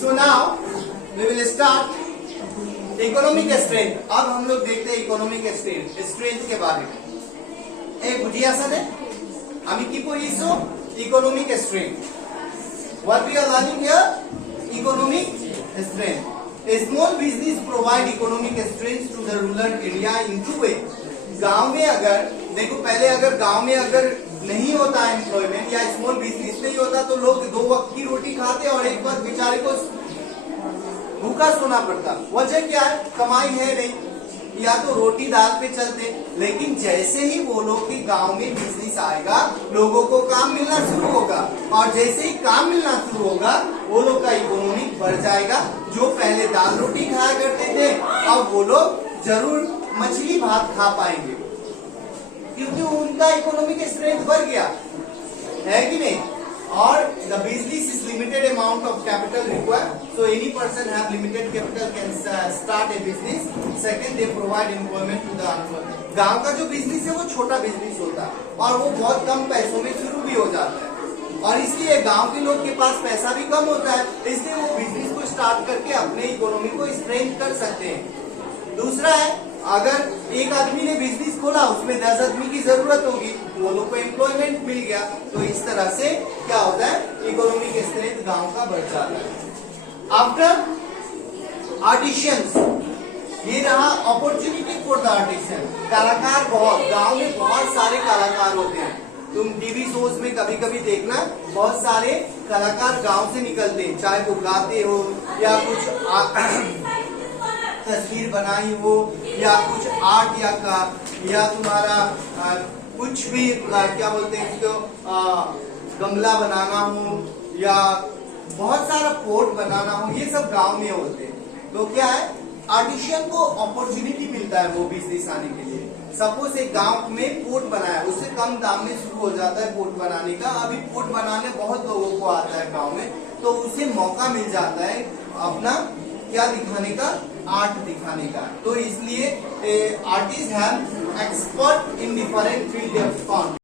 So now we will start economic strength. अब हम लोग देखते हैं इकोनॉमिक स्ट्रेंथ के बारे में। এই বুঝি আছানে আমি কি পঢ়িছো economic strength. What we are learning here economic strength. A small business provide economic strength to the rural area in two way. गांव में अगर देखो पहले अगर गांव में अगर नहीं होता एम्प्लॉयमेंट या स्मॉल बिजनेस नहीं होता तो लोग 2 वक्त की रोटी खाते और एक वक्त बेचारे को भूखा सोना पड़ता। वजह क्या है? कमाई है नहीं, या तो रोटी दाल पे चलते। लेकिन जैसे ही बोलो कि गांव में बिजनेस आएगा लोगों को काम मिलना शुरू होगा, और जैसे ही काम मिलना शुरू होगा वो लोग का इकोनॉमिक बढ़ जाएगा। जो पहले दाल रोटी खाया करते थे अब वो लोग जरूर मछली भात खा पाएंगे, क्योंकि उनका इकोनॉमिक स्ट्रेंथ बढ़ गया है कि नहीं। और the business is limited amount of capital required, so any person have limited capital can start a business. Second, they provide employment to the unemployed. गांव का जो बिजनेस है वो छोटा बिजनेस होता है और वो बहुत कम पैसों में शुरू भी हो जाता है, और इसलिए गांव के लोग के पास पैसा भी कम होता है, इसलिए वो बिजनेस को स्टार्ट करके अपने इकोनॉमी को स्ट्रेंथ कर सकते हैं। दूसरा है, अगर एक आदमी ने बिजनेस खोला उसमें 10 आदमी की जरूरत होगी, वो लोग को एम्प्लॉयमेंट मिल गया, तो इस तरह से क्या होता है इकोनॉमिक स्ट्रेंथ गांव का बढ़ जाता है। आफ्टर आर्टिशियंस, ये रहा अपॉर्चुनिटी फॉर द आर्टिशियन। कलाकार बहुत गांव में बहुत सारे कलाकार होते हैं। तुम टीवी शोज में कभी कभी देखना बहुत सारे कलाकार गांव से निकलते हैं, चाहे वो गाते हो या कुछ तस्वीर बनाई हो या कुछ आर्ट या तुम्हारा कुछ भी क्या बोलते हैं इसको गमला बनाना हो या बहुत सारा पोट बनाना हो, ये सब गांव में होते हैं। तो क्या है आर्टिशियन को अपॉर्चुनिटी मिलता है वो बिजनेस आने के लिए। सपोज एक गांव में पोट बनाया, उससे कम दाम में शुरू हो जाता है पोट बनाने का। अभी पोट बनाने बहुत लोगों को आता है गांव में, तो उसे मौका मिल जाता है अपना क्या दिखाने का, आर्ट दिखाने का। तो इसलिए artist have expert in different field of